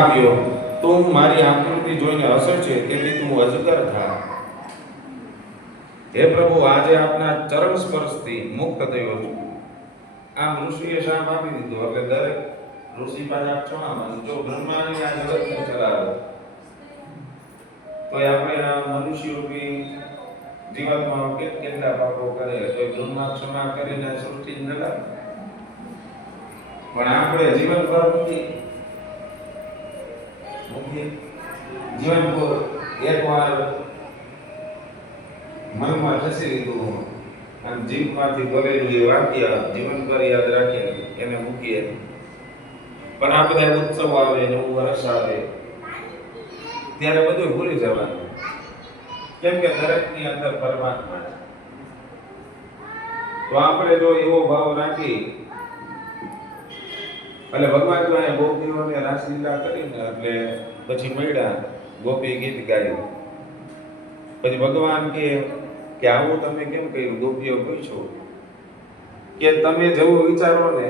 આવ્યો તું મારી આકૃતિ જોઈને હસે છે, તેથી તું અજગર થા. હે પ્રભુ, આજે આપના ચરણ સ્પર્શથી મુક્ત થયો છું. આમ ઋષિએ શાપ આપી દીધો એટલે દરેક ઋષિ પાછા ક્ષમામાં જો બ્રહ્માની આ જગતને ચલાવે તો આપણે આ મનુષ્યરૂપી જીવનમાં કેટલા પાપો કરે તો બ્રહ્મા ક્ષમા કરીને સૃષ્ટિ ચલાવે. પણ આપણે જીવન પર જીવન પર એકવાર મનમાં ખસી લીધું અને જીભમાંથી બોલેલું એ વાક્ય જીવન પર યાદ રાખીએ એને મૂકીએ. પણ આ બધા ઉત્સવ આવે, નવું વર્ષ આવે ત્યારે બધું ભૂલી જવાનું, કેમ કે દરેકની અંદર પરમાત્મા છે. તો આપણે જો એવો ભાવ રાખી એટલે ભગવાન જો અહીંયા ગોપીઓને રાસલીલા કરીને એટલે પછી મળ્યા ગોપી ગીત ગાયું. પછી ભગવાન કે આવું તમે કેમ કહ્યું? ગોપીઓ પૂછો કે તમે જેવું વિચારો ને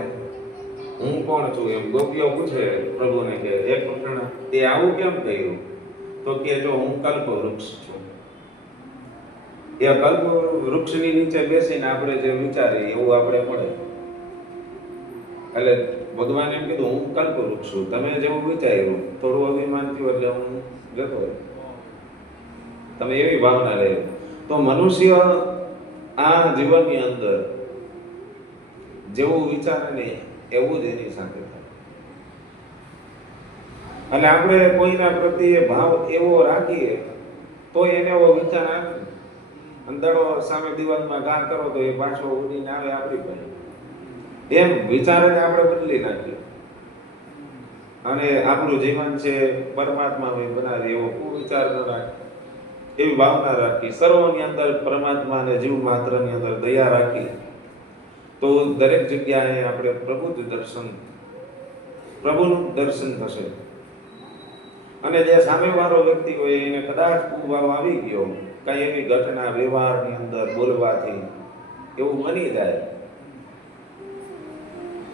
હું કોણ છું એમ. ગોપીઓ પૂછે પ્રભુને કે હે કૃષ્ણ, તે આવું કેમ કહ્યું? તો કે જો હું કલ્પ વૃક્ષ છું. એ કલ્પ વૃક્ષની નીચે બેસીને આપણે જે વિચારીએ એવું આપણે મળે. એટલે ભગવાન એમ કીધું હું કલ્પ વૃક્ષ છું, તમે જેવું વિચાર્યું થોડું અભિમાન થયું એટલે હું જતો રહ્યો. તમે એવી ભાવના રહે તો મનુષ્ય આ જીવનની અંદર જેવું વિચારે ને એવું જ એની સાથે થાય. અને આપણે કોઈના પ્રત્યે ભાવ એવો રાખીએ તો એને એવો વિચાર આવે. અંધારો સામે દિવાલમાં ઘા કરો તો એ પાછો ઉડીને આવે આપણી પાસે. એમ વિચારને આપણે બદલી નાખીએ અને આપણું જીવન છે પરમાત્મા બનાવી એવો વિચાર ન રાખે, એવી ભાવના રાખી, સર્વની અંદર પરમાત્માને જીવ માત્રની અંદર દયા રાખી તો દરેક જગ્યાએ આપણે પ્રભુનું દર્શન થશે. અને જે સામેવાળો વ્યક્તિ હોય એને કદાચ કુભાવ આવી ગયો કઈ એવી ઘટના વ્યવહારની અંદર બોલવાથી એવું બની જાય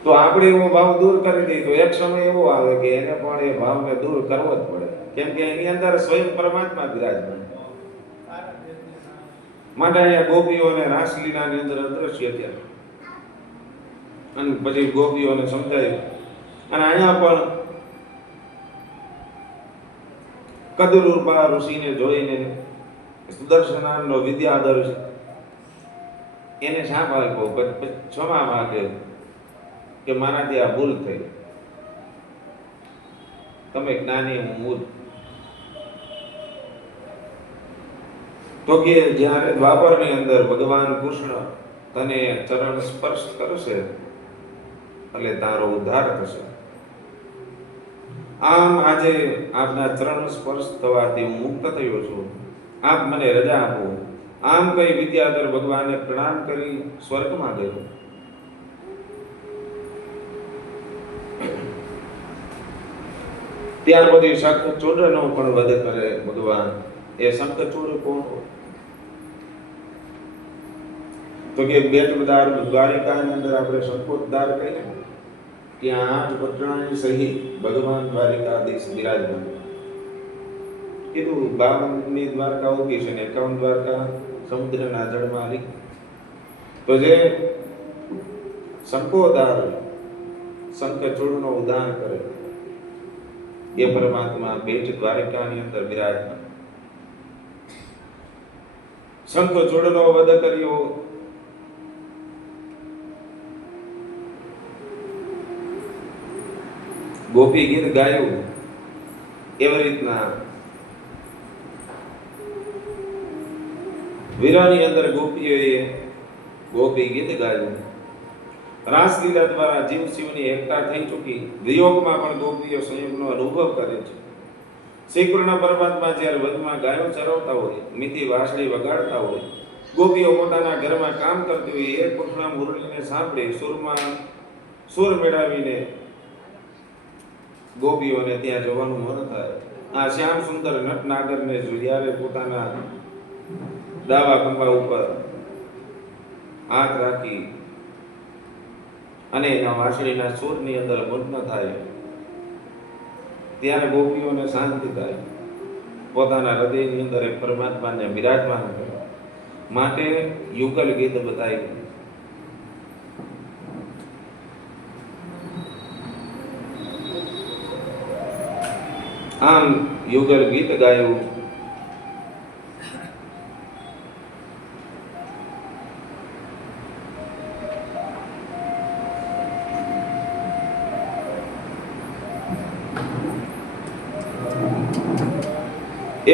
તો આપણે એવો ભાવ દૂર કરી દઈએ તો એક સમય એવો આવે કે એને પણ એ ભાવને દૂર કરવો જ પડે, કેમ કે એની અંદર સ્વયં પરમાત્મા બિરાજમાન. માટે અહીંયા ગોપીઓને રાસલીલાની અંદર અદ્રશ્ય થયા અને પછી ગોપીઓને સમજાયું. અને અહીંયા પણ કદરૂપા ઋષિને જોઈને સુદર્શનાનો વિદ્યાધર એને શાપ આપ્યો, ક્ષમા માગે કે મારાથી આ ભૂલ થઈ, તમે જ્ઞાની હું મૂર્ખ. તો કે જ્યારે દ્વાપરની અંદર ભગવાન કૃષ્ણ તને ચરણ સ્પર્શ કરશે એટલે તારો ઉદ્ધાર થશે. આમ આજે આપના ચરણ સ્પર્શ થવાથી હું મુક્ત થયો છું, આપ મને રજા આપો. આમ કઈ વિદ્યાધર ભગવાનને પ્રણામ કરી સ્વર્ગમાં ગયો. ત્યાર પછી શંખચૂડનો પણ વધ કરે ભગવાન. એ શંખચૂડ કોણ? તો કે બેટદ્વાર દ્વારિકાની અંદર આપણે શંખોદ્ધાર કહીએ ત્યાં 8 પટણાની સહિત ભગવાન દ્વારિકાધીશ બિરાજમાન. કીધું 52ની દ્વારકા ઉભી છે ને 51 દ્વારકા સમુદ્રના જળમાં આવી. તો જે શંખોદ્ધાર શંખચૂડનો ઉદ્ધાર કરે એ પરમાત્મા બેટ દ્વારિકાની અંદર બિરાજમાન. શંખચૂડનો વધ કર્યો, ગોપી ગીત ગાયું. એવી રીતના વીરાની અંદર ગોપીઓએ ગોપી ગીત ગાયું. રાસલીલા દ્વારા જીવ શિવની એકતા થઈ ચૂકી. વિયોગમાં પણ ગોપીઓ સંયોગનો અનુભવ કરે છે. શ્રી કૃષ્ણ પરમાત્મા જ્યારે વનમાં ગાયો ચરાવતા હોય, મીઠી વાંસળી વગાડતા હોય, ગોપીઓ પોતાના ઘરમાં કામ કરતી હોય, એ કૃષ્ણ મુરલીને સાંભળી સુર મેળવીને ગોપીઓને ત્યાં જવાનું મન થાય. આ શ્યામ સુંદર નટનાગરને જ્યારે પોતાના ડાબા ખંભા ઉપર હાથ રાખી અને એના વાંસળીના સૂરની અંદર મગ્ન થાય ત્યારે ગોપીઓને શાંતિ થાય, પોતાના હૃદયની અંદર એક પરમાત્માને બિરાજમાન કરે માટે યુગલ ગીત બતાવ્યું. આમ યુગલ ગીત ગાયું.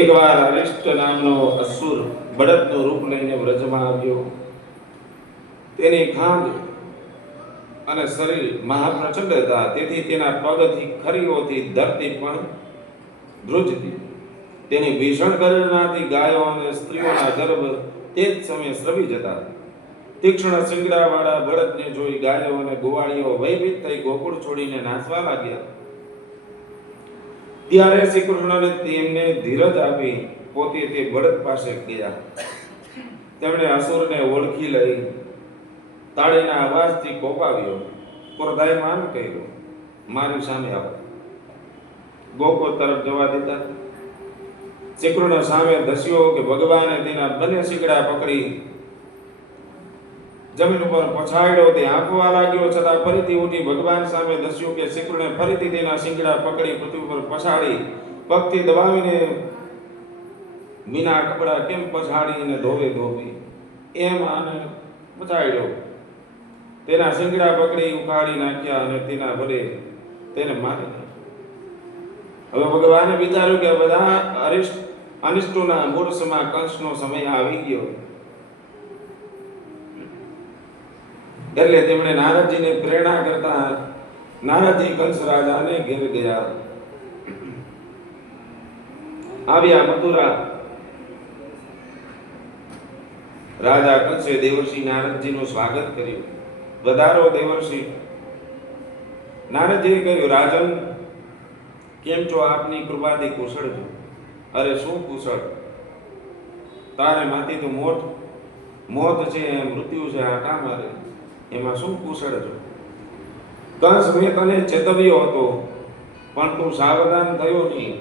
એકવાર અરિષ્ટ નામનો અસુર બળદનું રૂપ લઈને વ્રજમાં આવ્યો. તેની ખાંડ અને શરીર મહાપ્રચંડ હતા, તેથી તેના પગથી ખરીઓથી ધરતી પણ ધ્રુજતી. તેની ભીષણ ગર્જનાથી ગાયો અને સ્ત્રીઓના ગર્ભ તે જ સમયે સ્રવી જતા. તીક્ષ્ણ શિંગડાવાળા બળદને જોઈ ગાયો અને ગોવાળીઓ ભયભીત થઈ ગોકુળ છોડીને નાસવા લાગ્યા. ત્યારે શ્રી કૃષ્ણને તેમને ધીરજ આપી પોતે તે બળદ પાસે ગયા. તેમણે અસુરને ઓળખી લઈ તાળીના અવાજથી કોપાવ્યો, ક્રોધાયમાન કહ્યું, મારી સામે આવો. ગોકુળ તરફ જવા દેતા. શ્રી કૃષ્ણ સામે ધસ્યો કે ભગવાને તેના બંને શિંગડા પકડી જમીન ઉપર પછાડ્યો. તે આંકવા લાગ્યો, છતાં ફરીથી ઉઠી ભગવાન સામે ધસ્યું કે શ્રી કૃષ્ણે ફરીથી તેના શિંગડા પકડી પૃથ્વી પર પછાડી, પગથી દબાવીને મીના કપડા કેમ પછાડીને ધોવી એમ આને પછાડ્યો. તેના શિંગડા પકડી ઉખાડી નાખ્યા અને તેના વડે તેને મારી નાખ્યો. હવે ભગવાને વિચાર્યું કે બધા અનિષ્ટોના મૂળસમાં કંસનો સમય આવી ગયો. એટલે તેમણે નારદજીને પ્રેરણા કરતા નારદજી કંસ રાજાને ઘેર ગયા. આવ્યા મથુરા. રાજા કંસે દેવર્ષિ નારદજીનું સ્વાગત કર્યું. વધારો દેવર્ષિ. નારદજીએ કહ્યું, રાજન, કેમ છો? આપની કૃપાથી કુશળ છું. અરે શું કુશળ? તારે માંથી તો મોત છે, મૃત્યુ છે, આટા મારે, એમાં શું કુશળ છો? કંસ, મેં તને ચેતવ્યો હતો, પણ તું સાવધાન થયો નહીં.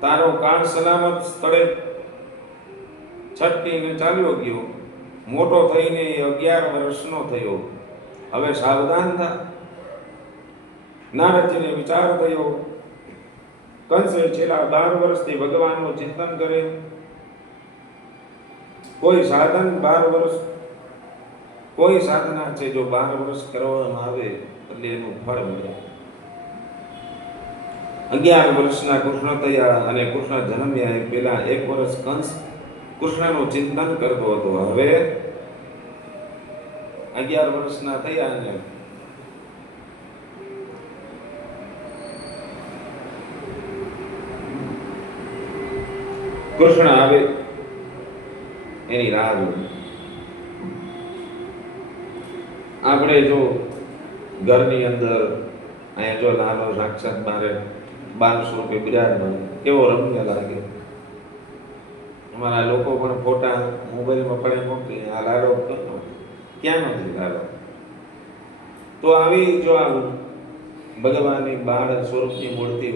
તારો કાળ સલામત સ્થળે છટકીને ચાલ્યો ગયો. મોટો થઈને 11 વર્ષનો થયો. હવે સાવધાન થા. નારદજીને વિચાર થયો, કંસે છેલ્લા 12 વર્ષથી ભગવાનનું ચિંતન કરે. કોઈ સાધના છે, જો 12 વર્ષ કરવામાં આવે એટલે એનું ફળ મળે. 11 વર્ષના કૃષ્ણ થયા અને કૃષ્ણ જન્મ્યા એ પહેલા 1 વર્ષ કંસ કૃષ્ણનું ચિંતન કરતો હતો. હવે 11 વર્ષના થયા અને કૃષ્ણ આવે એની રાહ જોઈ. આપણે જો ઘરની અંદર અહીંયા જો નાનો સાક્ષાત બાર સ્વરૂપે બિરાજમાન, કેવો રમ્ય લાગે. અમારા લોકો પણ ફોટા મોબાઈલમાં પડે મોકલી, આ લાડો ક્યાં નથી લાડો. તો આવી જો આવું ભગવાનની બાળ સ્વરૂપની મૂર્તિ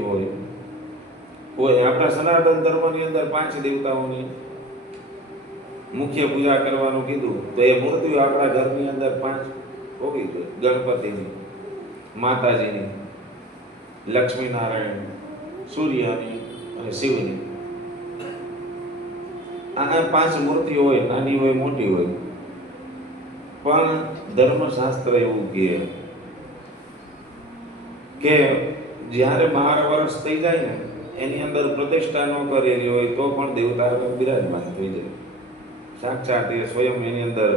હોય, આપણા સનાતન ધર્મની અંદર 5 દેવતાઓની મુખ્ય પૂજા કરવાનું કીધું, તો એ મૂર્તિઓ આપણા ઘરની અંદર 5 હોવી જોઈએ. ગણપતિની, માતાજીની, લક્ષ્મીનારાયણ, સૂર્યની અને શિવની. આ 5 મૂર્તિઓ હોય, નાની હોય મોટી હોય. પણ ધર્મશાસ્ત્ર એવું કહે કે જ્યારે 12 વર્ષ થઈ જાય ને, એની અંદર પ્રતિષ્ઠા ન કરેલી હોય તો પણ દેવતા બિરાજમાન થઈ જાય. સાક્ષાત એ સ્વયં એની અંદર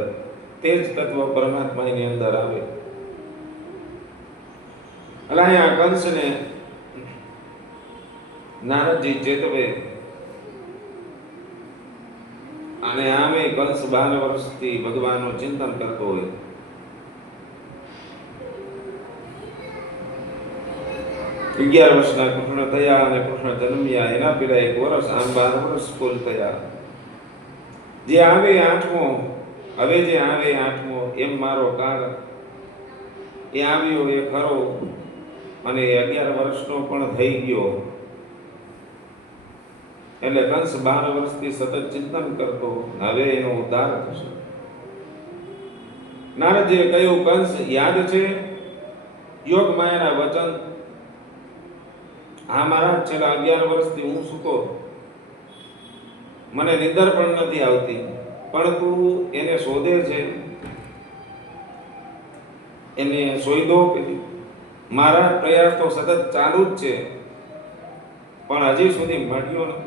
તે જ તત્વ પરમાત્મા એની અંદર આવે. એટલે અહીંયા કંસને નારદજી ચેતવે. અને આમે કંસ 12 વર્ષથી ભગવાનનું ચિંતન કરતો હોય. અગિયાર વર્ષના કૃષ્ણ થયા અને કૃષ્ણ જન્મ્યા એના પહેલા 1 વર્ષ, આમ 12 વર્ષ કુલ થયા. જે આવે 8મો, હવે જે આવે 8મો, એમ મારો કાળ એ આવ્યો એ ખરો અને 11 વર્ષનો પણ થઈ ગયો. એટલે કંસ 12 વર્ષથી સતત ચિંતન કરતો, હવે એનો ઉદ્ધાર થશે. નારદજીએ કહ્યું, કંસ યાદ છે યોગ માયાના વચન? હા મહારાજ, છેલ્લા 11 વર્ષથી હું સૂતો, મને નિંદર પણ નથી આવતી, પણ તું એને શોધે છે, એને શોધો કે મારા પ્રયાસ તો સતત ચાલુ જ છે, પણ હજી સુધી મળ્યો નથી.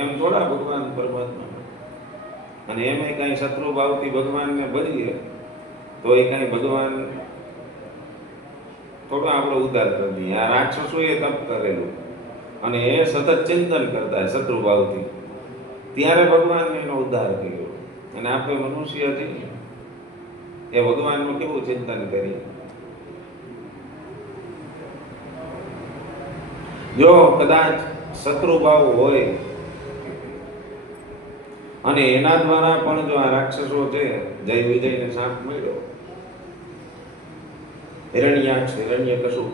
એમ થોડા ભગવાન પરમાત્મા, અને એમાં કઈ શત્રુ ભાવથી ભગવાનને ભજીએ તો એ કઈ ભગવાન થોડો આપણો ઉદ્ધાર કરી દઈએ. આ રાક્ષસોએ તપ કરેલું અને એ સતત ચિંતન કરતા શત્રુ ભાવથી, ત્યારે ભગવાનને એનો ઉદ્ધાર કર્યો. અને આપણે મનુષ્ય છીએ, એ ભગવાનનું કેવું ચિંતન કરીએ. જો કદાચ શત્રુભાવ હોય અને એના દ્વારા પણ જો આ રાક્ષસો છે, જય વિજયને શાપ મળ્યો, હિરણ્યાક્ષ, હિરણ્યકશિપુ,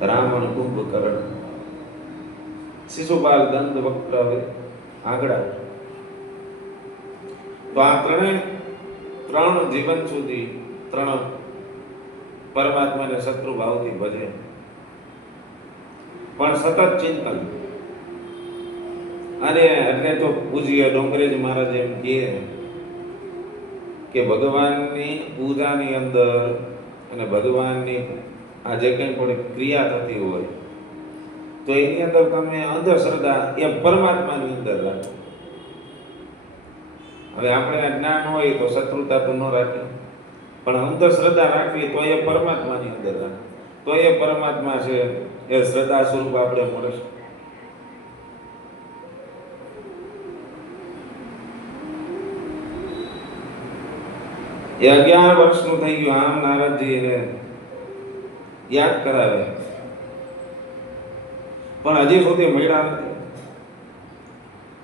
રાવણ, કુંભકર્ણ, શિશુપાલ, દંત, વક્ર, આંગળા, તો આ ત્રણ જીવન સુધી ત્રણ પરમાત્માને શત્રુ ભાવથી ભજે, પણ સતત ચિંતન. અને એટલે તો પૂજ્ય ડોંગરેજ મહારાજ એમ કે ભગવાનની પૂજાની અંદર અને ભગવાનની આ જે કંઈ પણ ક્રિયા થતી હોય તો એની અંદર તમે અંધશ્રદ્ધા એ પરમાત્માની અંદર રાખો. હવે આપણે જ્ઞાન હોય તો શત્રુતા તો ન રાખીએ, પણ અંધશ્રદ્ધા રાખવી તો એ પરમાત્માની અંદર રાખે, તો એ પરમાત્મા છે, એ શ્રદ્ધા સ્વરૂપ આપણે મળે છે. એ 11 વર્ષનું થઈ ગયું. આમ નારદજી એને યાદ કરાવે, પણ હજી સુધી મળ્યા નથી.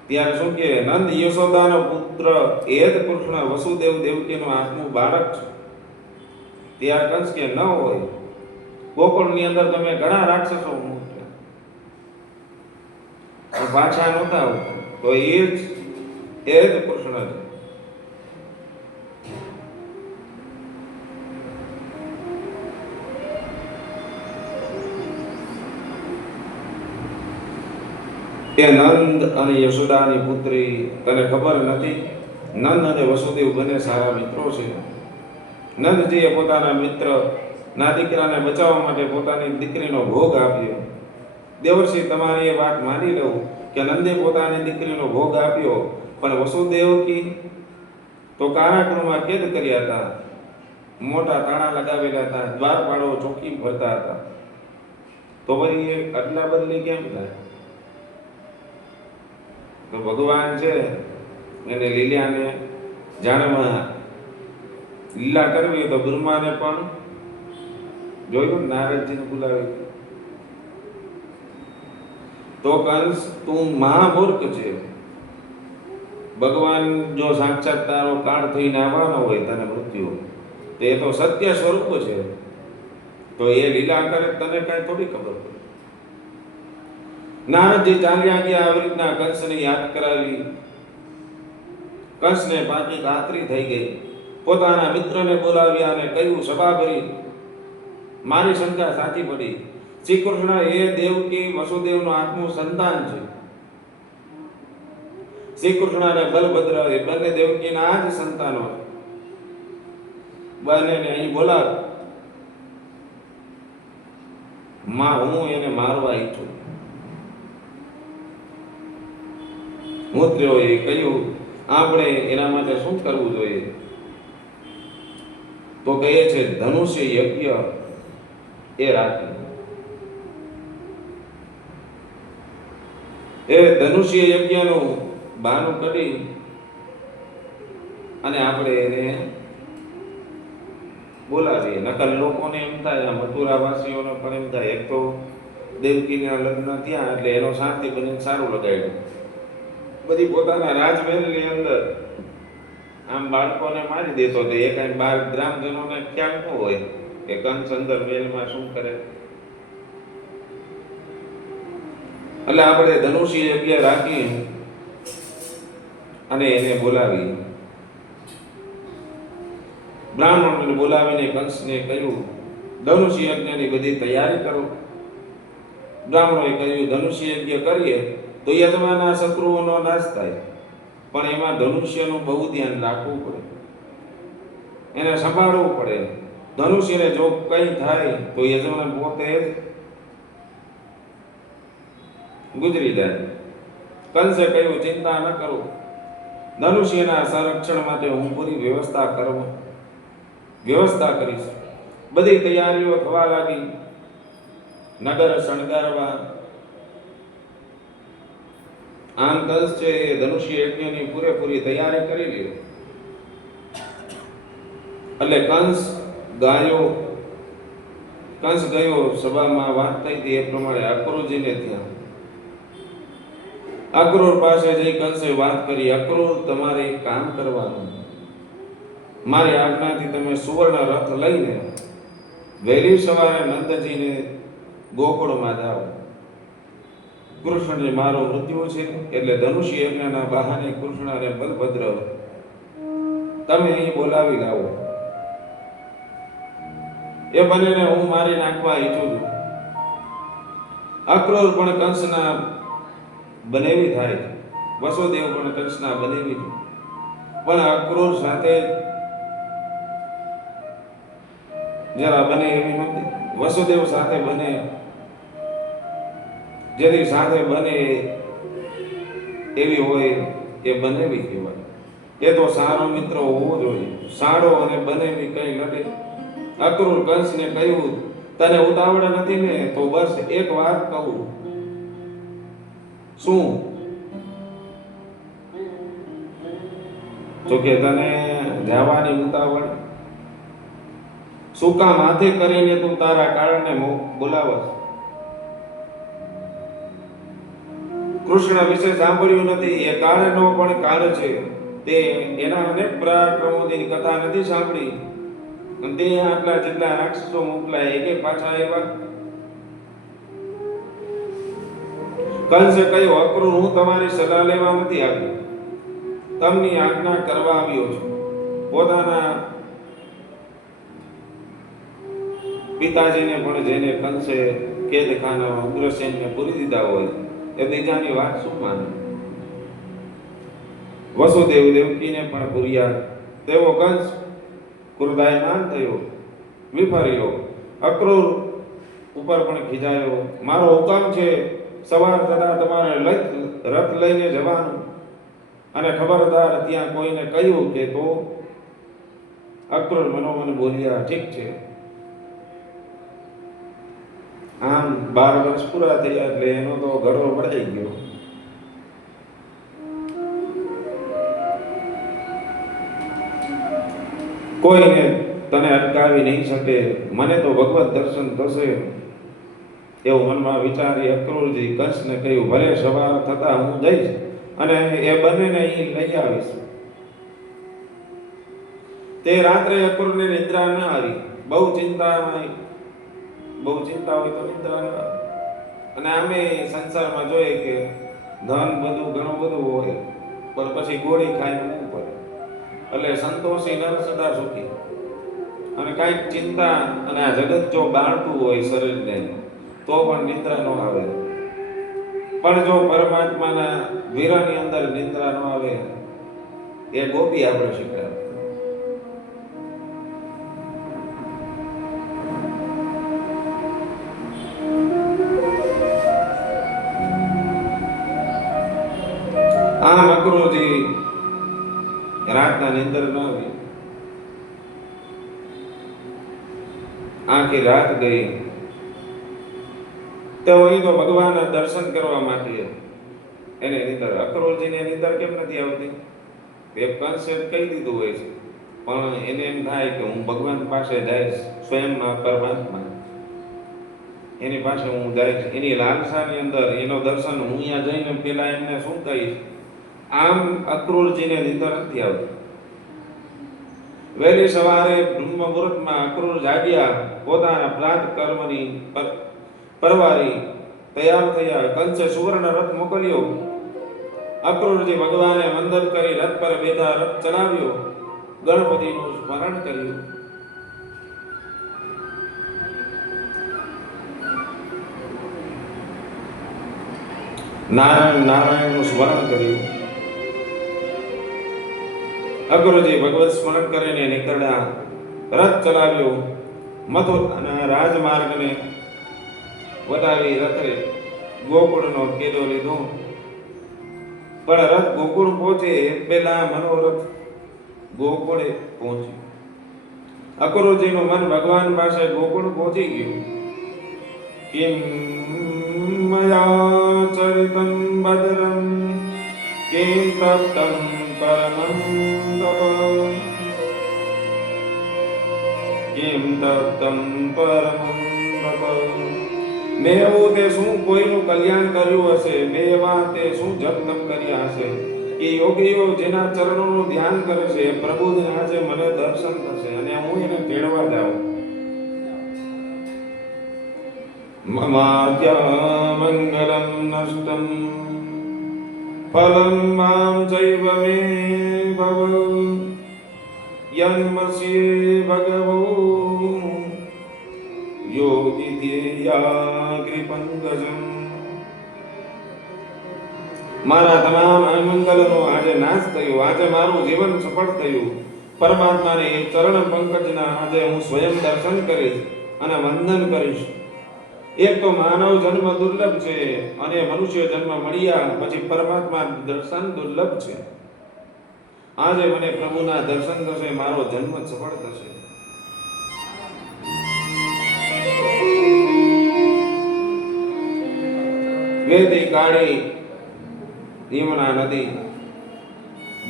ત્યારે શું કે નંદ યશોદાનો પુત્ર એદ કૃષ્ણ વસુદેવ દેવકીનું 8મું બાળક છે. ત્યારે કંસ કે ન હોય, ગોકુળની અંદર તમે ઘણા રાક્ષસો પાછા નહોતા આવતા, તો એ જ એદ કૃષ્ણ છે. એ નંદ અને યશોદાની પુત્રી, તને ખબર નથી? નંદ અને વસુદેવ બંને સારા મિત્રો છે. નંદજીએ પોતાના મિત્ર ના દીકરાને બચાવવા માટે પોતાની દીકરીનો ભોગ આપ્યો. દેવર્ષિ, તમારી એ વાત માની લઉં કે નંદે પોતાની દીકરીનો ભોગ આપ્યો, પણ વસુદેવકી તો કારાગૃહમાં કેદ કર્યા હતા, મોટા તાળા લગાવેલા હતા, દ્વારપાળો ચોકી ભરતા હતા, તો વળી એ અદલા બદલી કેમ થાય? તો ભગવાન છે એને લીલાને જાણમાં લીલા કરવી તો બ્રહ્માને પણ જોયું, નારદજીને બોલાવી. તો કંસ, તું મહામૂર્ખ છે. ભગવાન જો સાક્ષાત તારો કાળ થઈને આવવાનો હોય, તને મૃત્યુ, તો એ તો સત્ય સ્વરૂપ છે, તો એ લીલા કરે તને કઈ થોડી ખબર પડે. નારદજી ચાલ્યા ગયા, આવી રીતના કંસને યાદ કરાવી. કંસને પાકી ખાતરી થઈ ગઈ. પોતાના મિત્રને બોલાવ્યા અને કહ્યું, સભા ભરી, મારી શંકા સાચી પડી. શ્રી કૃષ્ણ એ દેવકી વસુદેવનો 8મું સંતાન છે. શ્રી કૃષ્ણ અને બલભદ્ર એ બંને દેવકીના જ સંતાનો. બંનેને અહીં બોલાવ, હું એને મારવા ઈચ્છું. મૂત્ર્યોએ કહ્યું, આપણે એના માટે શું કરવું જોઈએ? તો કહે છે, ધનુષ્ય યજ્ઞ એ રાખે. એ ધનુષ્ય યજ્ઞનું બહાનું કરી અને આપણે એને બોલાવીએ. નકર લોકોને એમ થાય, મથુરાવાસીઓને પણ એમ થાય, એક તો દેવકીના લગ્ન થયા એટલે એનો શાંતિ બનીને સારું લગાડ્યું. બધી પોતાના રાજમહેલની અંદર આમ બાળકોને મારી દેતો હતો. એ કઈ 12 ગ્રામજનોને ખ્યાલ ન હોય કે કંસ અંદર મહેલમાં શું કરે. એટલે આપણે ધનુષી યજ્ઞ રાખી અને એને બોલાવી, બ્રાહ્મણોને બોલાવીને કંસને કહ્યું ધનુષી યજ્ઞની બધી તૈયારી કરો. બ્રાહ્મણોએ કહ્યું ધનુષી યજ્ઞ કરીએ તો યજમાનના શત્રુઓનો નાશ થાય, પણ એમાં ધનુષ્યનું બહુ ધ્યાન રાખવું પડે, એને સંભાળવું પડે. ધનુષ્યને જો કંઈ થાય તો યજમાન પોતે જ ગુજરી જાય. કંસે કહ્યું ચિંતા ન કરો, ધનુષ્યના સંરક્ષણ માટે હું પૂરી વ્યવસ્થા કરીશ. બધી તૈયારીઓ થવા લાગી. નગર શણગારવા. આમ કંસ છે એ ધનુષ્ય યજ્ઞની પૂરેપૂરી તૈયારી કરી લે. એટલે કંસ ગયો સભામાં વાત થઈ હતી એ પ્રમાણે અક્રૂરજીને ત્યાં. અક્રૂર પાસે જઈ કંસે વાત કરી, અક્રૂર તમારે એક કામ કરવાનું, મારી આજ્ઞાથી તમે સુવર્ણ રથ લઈને વહેલી સવારે નંદજીને ગોકુળમાં જાઓ. કૃષ્ણને મારો મૃત્યુ છે એટલે ધનુષ્ય યજ્ઞના બહાને કૃષ્ણ અને બલભદ્ર તમે અહીં બોલાવી લાવો. એ બંનેને હું મારી નાખવા ઈચ્છું છું. અક્રૂર પણ કંસના બનેવી થાય, વસુદેવ પણ કંસના બનેવી છે, પણ અક્રૂર સાથે જરા બને એવી નથી. વસુદેવ સાથે બને, જેની સાથે બને એવી હોય એ બનેવી કહેવાય. એ તો સારો મિત્ર હોવો જોઈએ. સારો અને બનેવી કઈ લડે. અક્રૂર કંસને કહ્યું તને ઉતાવળ નથી ને તો બસ એક વાત કહું. શું? તો કે તને જવાની ઉતાવળ શું કામ હાથે કરીને તું તારા કારણે બોલાવસ? કૃષ્ણ વિશે સાંભળ્યું નથી? એ કાળનો પણ કાળ છે. તે એના અનેક પરાક્રમોની કથા નથી સાંભળી? તે આટલા જેટલા રાક્ષસો મોકલાય એ પાછા આવ્યા? કંસે કહ્યું અક્રૂર હું તમારી સલાહ લેવા નથી આવ્યો, તમની આજ્ઞા કરવા આવ્યો છું. પોતાના પિતાજીને પણ જેને કંસે કેદખાનામાં ઉગ્રસેનને પૂરી દીધા હોય એ બીજાની વાત શું માને? વસુદેવ દેવકીને પણ પૂર્યા. તેવો કંસ ક્રોધાયમાન થયો, વિફર્યો. અક્રૂર ઉપર પણ ખીજાયો. મારો હુકમ છે સવાર થતા તમારે રથ લઈને જવાનું, અને ખબરદાર ત્યાં કોઈને કહ્યું કે તો? અક્રૂર મનોમન બોલ્યા ઠીક છે. આમ 12 વર્ષ પૂરા થયા એટલે એનો તો ગળો વળાઈ ગયો. કોઈને તને અટકાવી નહીં શકે, મને તો ભગવત દર્શન થશે એવું મનમાં વિચારી અક્રૂરજી કંસને કહ્યું ભલે સવાર થતા હું જઈશ અને એ બંનેને અહીં લઈ આવીશ. તે રાત્રે અક્રૂરને નિદ્રા ન આવી. બહુ ચિંતા હોય તો નિદ્રા ન આવે. અને આમે સંસારમાં જોઈએ કે ધન બધું ઘણું બધું હોય પણ પછી ગોળી ખાઈને ઊંઘ પડે. એટલે સંતોષી નર સદા સુખી. અને કાંઈક ચિંતા અને આ જગત જો બાળતું હોય શરીરને તો પણ નિદ્રા ન આવે. પણ જો પરમાત્માના વિરહની અંદર નિદ્રા ન આવે એ ગોપી આપણે શીખડાવે. આમ અક્રૂરજી રાતના નિંદર ન આવી. આખી રાત ગઈ. તો અહીં તો ભગવાનના દર્શન કરવા માટે એને નિંદર. અક્રૂરજીને નિંદર કેમ નથી આવતી? એ કંસે કહી દીધું હોય છે, પણ એને એમ થાય કે હું ભગવાન પાસે જઈશ, સ્વયંમાં પરમાત્મા એની પાસે હું જઈશ. એની લાલસાની અંદર એનો દર્શન હું અહીંયા જઈને પેલા એમને શું કહીશ? આમ અક્રૂરજીને નિંદર નથી આવતી. વહેલી સવારે બ્રહ્મ મુહૂર્તમાં અક્રૂર જાગ્યા. પોતાના પ્રાત કર્મની પરવારી તૈયાર થયા. કંસે સુવર્ણ રથ મોકલ્યો. અક્રૂરજી ભગવાને વંદન કરી રથ પર બેઠા, રથ ચલાવ્યો, ગણપતિનું સ્મરણ કર્યું. નારાયણનું સ્મરણ કર્યું. અક્રૂરજી ભગવત સ્મરણ કરીને નીકળ્યા, રથ ચલાવ્યો, મથુરાના રાજમાર્ગને વટાવી રથે ગોકુળનો કેદો લીધો. પણ રથ ગોકુળ પહોંચે પેલા મનોરથ ગોકુળે પહોંચ્યું. અક્રૂરજીનું મન ભગવાન પાસે ગોકુળ પહોંચી ગયું. કિમ મયા ચરિતમ ભદ્રમ કિમ તપ્તમ પરમં તપ કિમ તપ્તમ પરમં તપ. મેં એવું તે શું કોઈનું કલ્યાણ કર્યું હશે, મેં એવા તે શું જપ તપ કર્યા હશે કે યોગીઓ જેના ચરણોનું ધ્યાન કરે છે પ્રભુને આજે મને દર્શન થશે અને હું એને તેડવા જાઉં. મમાદ્યા મંગલમ નષ્ટમ ફલમ મામ ચૈવ મે ભવ યન્મસ્યે ભગવો યોગી ધ્યેયાગ્રિપંકજમ. મારા તમામ અમંગલનો આજે નાશ થયો. આજે મારું જીવન સફળ થયું. પરમાત્માની ચરણ પંકજના આજે હું સ્વયં દર્શન કરીશ અને વંદન કરીશ. એક તો માનવ જન્મ દુર્લભ છે અને મનુષ્ય જન્મ મળ્યા પછી પરમાત્મા દર્શન દુર્લભ છે. આજે મને પ્રભુના દર્શન થશે, મારો જન્મ સફળ થશે. વેદી કાળી યમુના નદી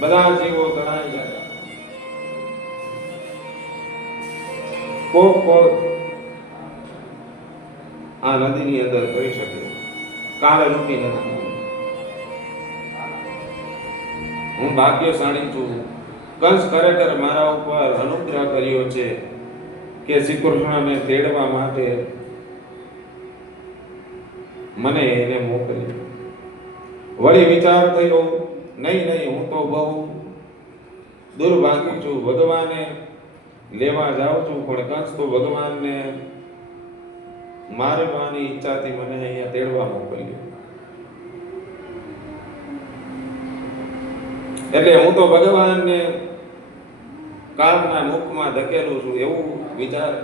બધા જીવો તણાઈ ગયા. કોક આ નદીની અંદર કરી શકે. કાળરૂપી નદી. હું ભાગ્યશાળી છું. કંસ ખરેખર મારા ઉપર અનુગ્રહ કર્યો છે કે શ્રી કૃષ્ણને તેડવા માટે મને એને મોકલ્યો. વળી વિચાર થયો, નહીં હું તો બહુ દુર્ભાગ્ય છું. ભગવાને લેવા જાઉં છું પણ કંસ તો ભગવાનને મારવાની ઈચ્છાથી મને અહીંયા તેડવા મોકલ્યો. એટલે હું તો ભગવાનને કાળના મુખમાં ધકેલું છું એવું વિચાર.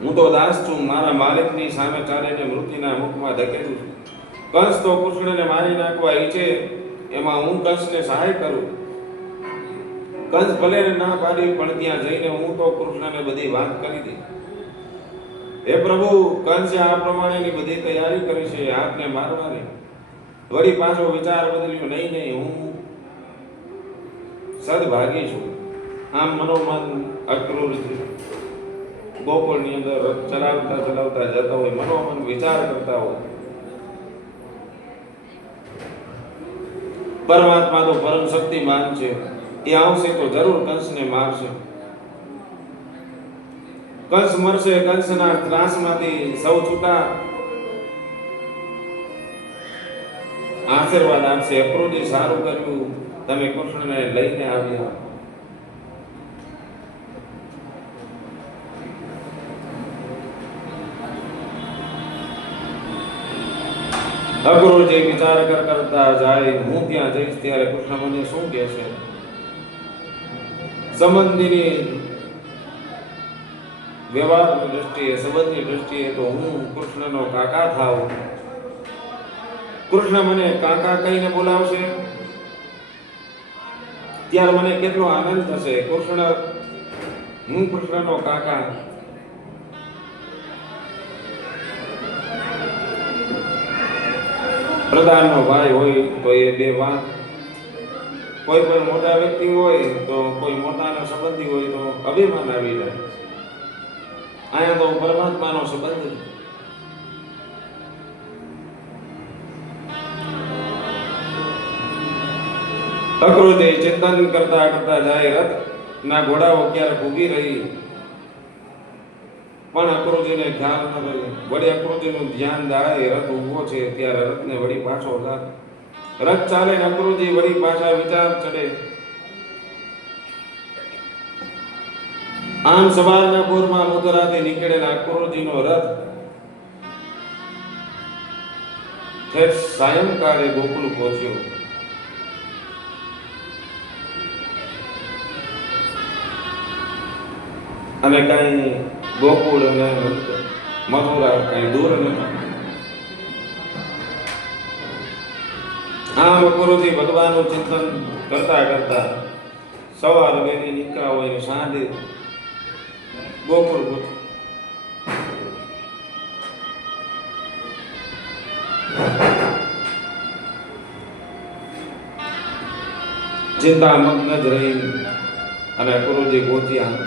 હું તો દાસ છું, મારા માલિકની સામે ચાલીને મૃત્યુના મુખમાં ધકેલું છું. કંસ તો કૃષ્ણને મારી નાખવા ઈચ્છે એમાં હું કંસને સહાય કરું. કંસ ભલે ના પાડી પણ ત્યાં જઈને હું તો કૃષ્ણને બધી વાત કરી દઈ. હે પ્રભુ, કંસે આ પ્રમાણેની બધી તૈયારી કરી છે આપને મારવાની. વળી પાછો વિચાર બદલ્યો, નહીં હું સદભાગી છું. આમ મનોમન અક્રૂર ગોકુળની અંદર રથ ચલાવતા જતા હોય, મનોમન વિચાર કરતા હોય. પરમાત્મા તો પરમ શક્તિમાન છે, એ આવશે તો જરૂર કંસને મારશે. કંસ મરશે, કંસના ત્રાસમાંથી સૌ છૂટા આશીર્વાદ આપશે. અક્રૂરજી સારું કર્યું, તમે કૃષ્ણને લઈને આવ્યા. અક્રૂરજી વિચાર કરતા જાય, હું ત્યાં જઈશ ત્યારે કૃષ્ણ મને શું કહેશે. સંબંધીની વ્યવહારની દ્રષ્ટિએ, સંબંધની દ્રષ્ટિએ તો હું કૃષ્ણનો કાકા થાઉં. કૃષ્ણ મને કાકા કહીને બોલાવશે ત્યારે મને કેટલો આનંદ થશે. હું કૃષ્ણનો કાકા. પ્રધાનનો ભાઈ હોય તો એ બે વાત, કોઈ પણ મોટા વ્યક્તિ હોય તો કોઈ મોટાનો સંબંધી હોય તો અભિમાન આવી જાય. અહીંયા તો પરમાત્માનો સંબંધ. અક્રૂરજી ચિંતન કરતા જાય. રથના ઘોડાઓ ક્યારેક ઊભી રહી પણ અક્રૂરજીને ખ્યાલ ન રહ્યો. વળી અક્રૂરજીનું ધ્યાન જાય રથ ઊભો છે ત્યારે રથને વળી પાછો લાગે. રથ ચાલે ને અક્રૂરજી વળી પાછા વિચાર ચડે. આમ સવારના પૂરમાં મુદરાથી નીકળેલા અક્રૂરજીનો રથ સાયંકાળે ગોકુળ પહોંચ્યો. અને કઈ ગોકુળ અને મથુરા કઈ દૂર નથી. આમ અક્રૂરજી ભગવાનનું ચિંતન કરતા કરતા સવાર વહેલી નીકળ્યા હોય સાંજે ગોકુળ પહોંચ્યો. ચિંતામગ્ન જ રહી અને અક્રૂરજી પહોંચ્યા.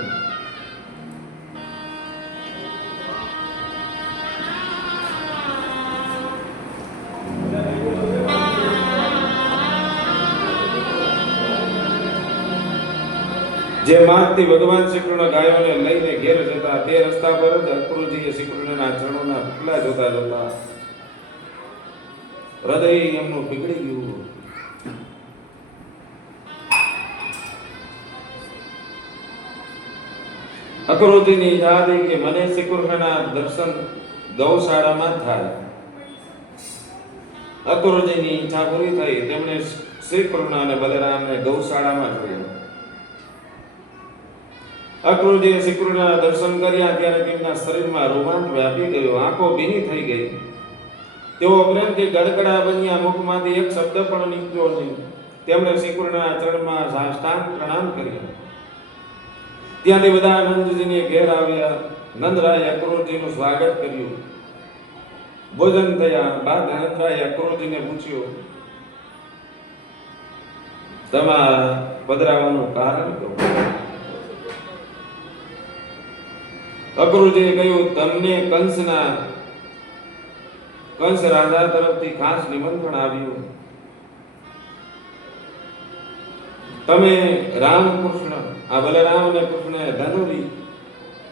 જે માર્ગથી ભગવાન શ્રી કૃષ્ણ ગાયોને લઈને ઘેર જતા તે રસ્તા પર જ અક્રૂરજીએ શ્રી કૃષ્ણના ચરણોના પગલા જોતા જોતા હૃદય એમનું પીગળી ગયું. અક્રૂરજીની યાદ આવી કે મને શ્રી કૃષ્ણના દર્શન ગૌશાળામાં થાય. અક્રૂરજીની ઈચ્છા પૂરી થઈ. તેમણે શ્રી કૃષ્ણ અને બલરામને ગૌશાળામાં જોયા. અક્રૂરજીએ શ્રી કૃષ્ણના દર્શન કર્યા ત્યારે તેમના શરીરમાં રોમાંચ વ્યાપી ગયો. આંખો ભીની થઈ ગઈ. તેઓ પ્રેમથી ગડગડા બન્યા. મુખમાંથી એક શબ્દ પણ નીકળ્યો નહીં. તેમણે શ્રી કૃષ્ણના ચરણમાં સાષ્ટાંગ પ્રણામ કર્યા. ત્યાંથી બધા નંદજીને ઘેર આવ્યા. નંદરાય અક્રૂરજીનું સ્વાગત કર્યું. ભોજન થયા બાદ નંદરાય અક્રૂરજીને પૂછ્યું, તમારા પધરાવાનું કારણ કહો. અક્રૂરજીએ કહ્યું, તમને કંસ રાજા તરફથી ખાસ નિમંત્રણ આવ્યું. તમે રામ કૃષ્ણ આ બલરામ અને કૃષ્ણ ધનુર્ય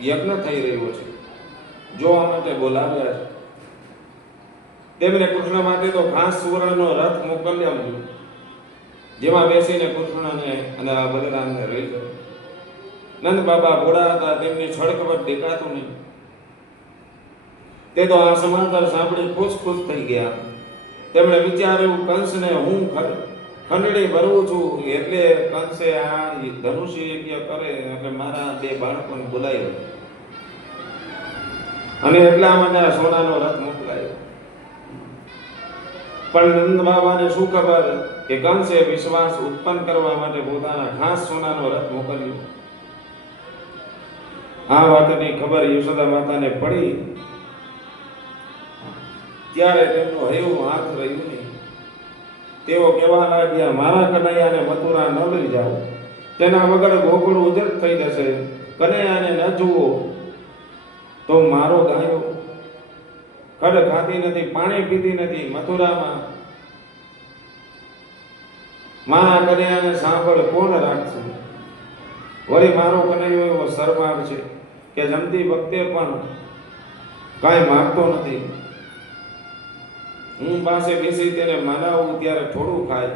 યજ્ઞ થઈ રહ્યો છે જોવા માટે બોલાવ્યા છે. તેમને કૃષ્ણ માટે તો ખાસ સુવર્ણનો રથ મોકલ્યો જેમાં બેસીને કૃષ્ણને અને આ બલરામને રહી ગયો. નંદ બાબા ભોળા હતા. તેમની છળકપટ દેખાતું નહીં. તે તો આ સમાચાર સાંભળી ખુશ થઈ ગયા. તેમણે વિચાર્યું, કંસને હું ખંડણી ભરવું છું એટલે કંસે આ ધનુષ્ય યજ્ઞ કરે એટલે મારા બે બાળકોને બોલાવ્યો અને એટલા માટે આ સોનાનો રથ મોકલાયો. પણ નંદ બાબાને શું ખબર કે કંસે વિશ્વાસ ઉત્પન્ન કરવા માટે પોતાના ખાસ સોનાનો રથ મોકલ્યો. આ વાતની ખબર યશોદા માતાને પડી ત્યારે તેમનું હૈયું હાથ રહ્યું નહીં. તેઓ કહેવા લાગ્યા, મારા કનૈયાને મથુરા ન લઈ જાઓ. તેના વગર ગોકુળ ઉજ્જડ થઈ જશે. કનૈયાને ન જુઓ તો મારો ગાયો ખડ ખાતી નથી, પાણી પીતી નથી. મથુરામાં મારા કનૈયાને સાંભળ કોણ રાખશે? વળી મારો કનૈયો એવો શરમાર છે કે જમતી વખતે પણ કાંઈ માગતો નથી. હું પાસે બેસી તેને મનાવું ત્યારે થોડું ખાય.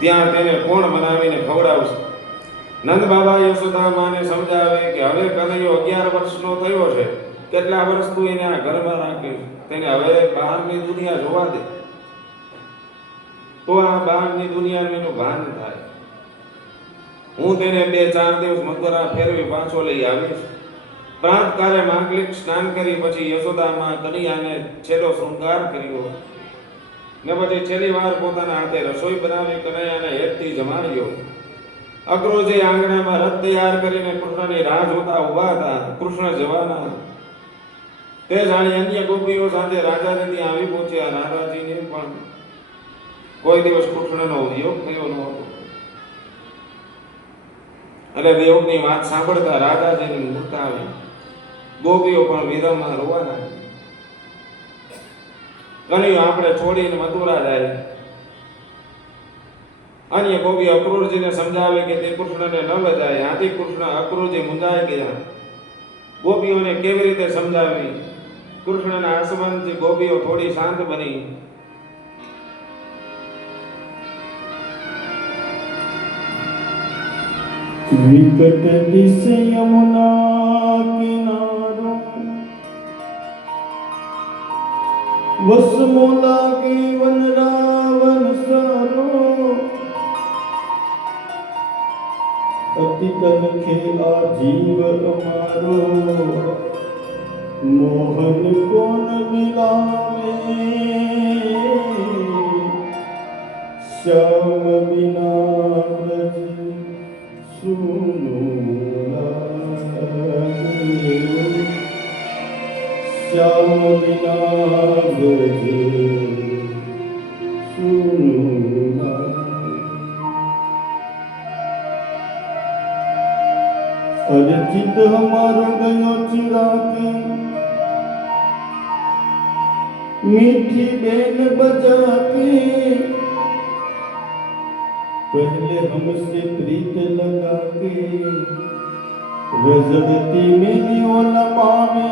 ત્યાં તેને કોણ મનાવીને ખવડાવશે? નંદ બાબા યશોદા માને સમજાવે કે હવે કનૈયો 11 વર્ષનો થયો છે. કેટલા વર્ષ તું એને આ ઘરમાં રાખ્યો? તેને હવે બહારની દુનિયા જોવા દે તો આ બહારની દુનિયાનું એનું ભાન થાય. હું તેને 2-4 દિવસ મથુરા ફેરવી પાછો લઈ આવીશ. પ્રાતકાળે માંગલિક સ્નાન કરી પછી યશોદામાં કનૈયાને છેલ્લો શૃંગાર કર્યો ને પછી છેલ્લી વાર પોતાના હાથે રસોઈ બનાવી કનૈયાને હેતથી જમાડ્યો. અક્રૂરજી આંગણામાં રથ તૈયાર કરીને કૃષ્ણની રાહ જોતા ઉભા હતા. કૃષ્ણ જવાના તે જાણી અન્ય ગોપીઓ સાથે રાજાને ત્યાં આવી પહોંચ્યા. રાધાજીને પણ કોઈ દિવસ કૃષ્ણનો વિયોગ થયો ન હતો. એટલે વિયોગની વાત સાંભળતા રાધાજીની મૂર્તા આવી. ગોપીઓ પણ વિરહમાં રોવાના. કનૈયો આપણે છોડીને મથુરા જાય. અન્ય ગોપી અક્રૂરજીને સમજાવે કે તે કૃષ્ણને ન લજાય. આથી કૃષ્ણ અક્રૂરજી મુંજાઈ ગયા. ગોપીઓને કેવી રીતે સમજાવી? કૃષ્ણના આસમાનથી ગોપીઓ થોડી શાંત બની. विकट दिश यमुना किनारो वस मोला के वन रावण सारो अति तनखे आजीव अमारो मोहन कोन मिलावे श्याम बिना ब्रज सुनो लागे श्याम बिना ब्रज सुनो लागे। अरे चित हमारो गयो चिराके मीठी बेन बजा के पहले हमसे प्रीत लगा के रजदती मिलियों न मामे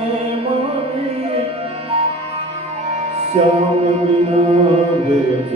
श्याम बिना ब्रज